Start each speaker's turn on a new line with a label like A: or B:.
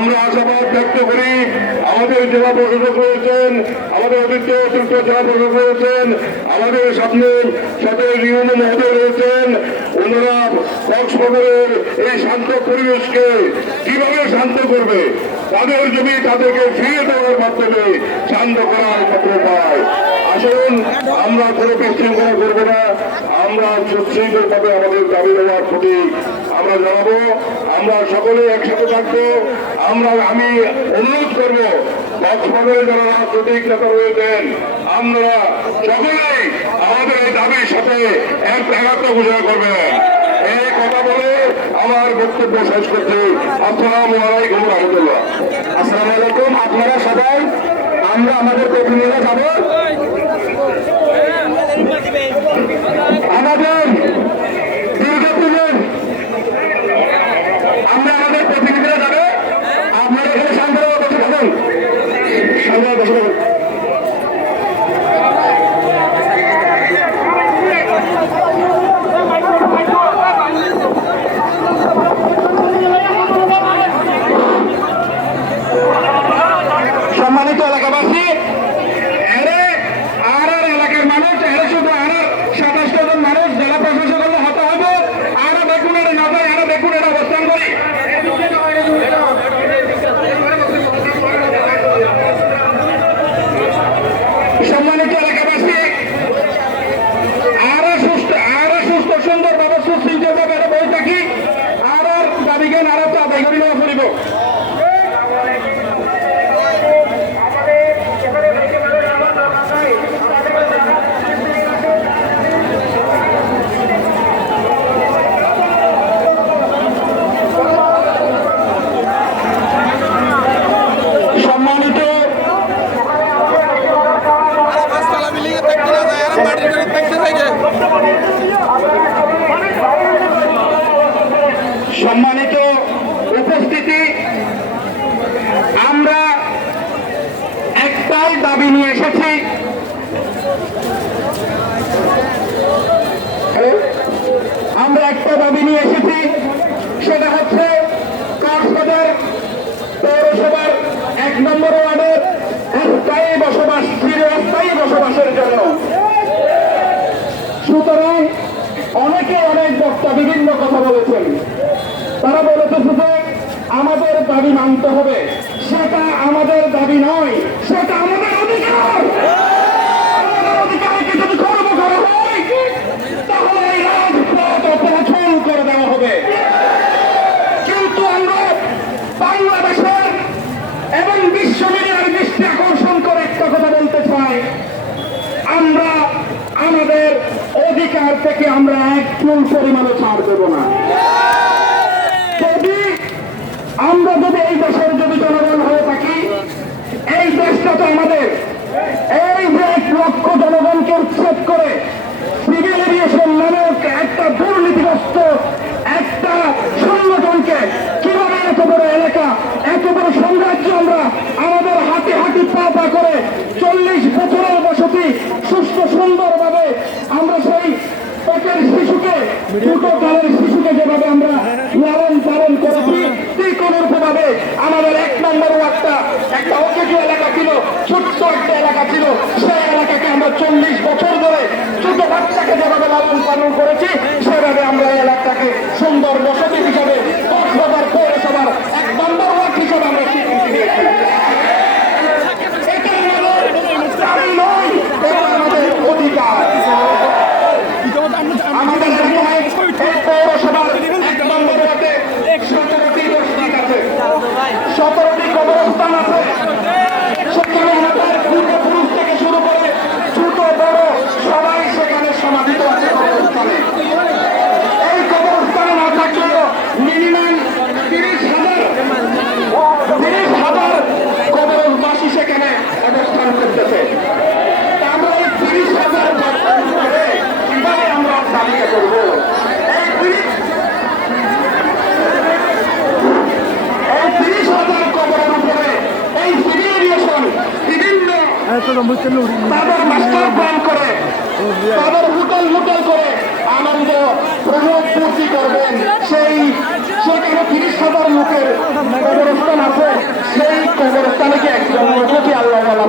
A: আমরা আশাবাদ ব্যক্ত করি, আমাদের জেলা প্রশাসক রয়েছেন, আমাদের অতিরিক্ত অতিরিক্ত জেলা প্রশাসক রয়েছেন, আমাদের সামনে সাথে ইউনো মহোদয় রয়েছেন। ওনারা কক্সবাজারের এই শান্ত পরিবেশকে কীভাবে শান্ত করবে, তাদের জমি তাদেরকে ফিরিয়ে দেওয়ার মাধ্যমে শান্ত করার একমাত্র উপায়। আসুন, আমরা কোনো বিশৃঙ্খলা করব না, আমরা সুশৃঙ্খল ভাবে আমাদের দাবি দেওয়ার প্রতি আমরা জানাব। আমরা সকলে একসাথে থাকব। আমরা, আমি অনুরোধ করব কক্সবাজারে যারা রাজনৈতিক নেতা রয়েছেন আমরা সকলেই আমাদের এই দাবির সাথে এক একাত্ম ঘোষণা করবেন। এই কথা বলে আমার বক্তব্য শেষ করছি। আসসালামু আলাইকুম রহমতুল্লাহ।
B: আসসালামু আলাইকুম। আপনারা সবাই, আমরা আমাদের প্রতিনিধিরা যাব আমাদের দুর্গাপুজোর আমরা আমাদের প্রতিনিধিরা যাবে আপনারা এখানে শান্তভাবে বসে থাকুন শান্তভাবে বসে থাকুন সম্মানিত এলাকাবাসী এরে আর আর এলাকার মানুষ, এরে শুধু আর সাতাশ জন মানুষ জেলা প্রশাসক হলে হতে হবে, আরও দেখুন এটা না যায় আরও দেখুন এটা অবস্থান করি। সম্মানিত এলাকাবাসী আরও সুস্থ আরও সুস্থ সুন্দর ভাবে সুশৃঙ্খল ভাবে এটা বই থাকি আর আর দাবিজ্ঞান আরও তো আদায় করি নেওয়া ফুরিব সম্মানিত
C: পাঁচতলা বিল্ডিং এ থাকতে না যায় আর বাড়ির করে থাকতে থাকে
B: সম্মানিত উপস্থিতি, আমরা একটাই দাবি নিয়ে এসেছি। আমরা একটা দাবি নিয়ে এসেছি, সেটা হচ্ছে কক্সবাজার পৌরসভার এক নম্বর ওয়ার্ডের স্থায়ী বসবাস, চিরস্থায়ী বসবাসের জন্য। সুতরাং অনেকে অনেক বক্তা বিভিন্ন কথা বলেছেন। তারা বলেছে যে আমাদের দাবি মানতে হবে। সেটা আমাদের দাবি নয়, সেটা আমাদের অধিকার আমাদের অধিকারকে যদি খর্ব করা হয় তাহলে এই রাজপথ অপরাধন করে দেওয়া হবে কিন্তু আমরা বাংলাদেশের এবং বিশ্ব মিডিয়ার দৃষ্টি আকর্ষণ করে একটা কথা বলতে চাই আমরা আমাদের অধিকার থেকে আমরা এক চুল পরিমাণে ছাড় দেব না। যদি আমরা যদি এই দেশের যদি জনগণ হয়ে থাকি, এই দেশটা তো আমাদের। এই যে এক লক্ষ জনগণকে উচ্ছেদ করে সিভিল এভিয়েশন নামক একটা দুর্নীতিগ্রস্ত একটা সংগঠনকে কীভাবে এত বড় এলাকা, এত বড় সাম্রাজ্য আমরা আমাদের হাতে হাতে পা পা করে চল্লিশ বছরের বসতি সুস্থ সুন্দরভাবে আমরা লালন পালন করেছি, ঠিক অনুরূপভাবে আমাদের এক নম্বর ওয়ার্ডটা একটা অকেজু এলাকা ছিল, ছোট্ট একটা এলাকা ছিল। সেই এলাকাকে আমরা চল্লিশ বছর ধরে ছোট বাচ্চাকে যেভাবে লালন পালন করেছি তাদের মাস্টার প্ল্যান করে, তাদের হোটেল হোটেল করে আনন্দ প্রমোদ পূর্তি করবেন সেই সেখানে তিরিশ হাজার লোকের কবরস্থান আছে। কবরস্থানে কি একজন আল্লাহ বলা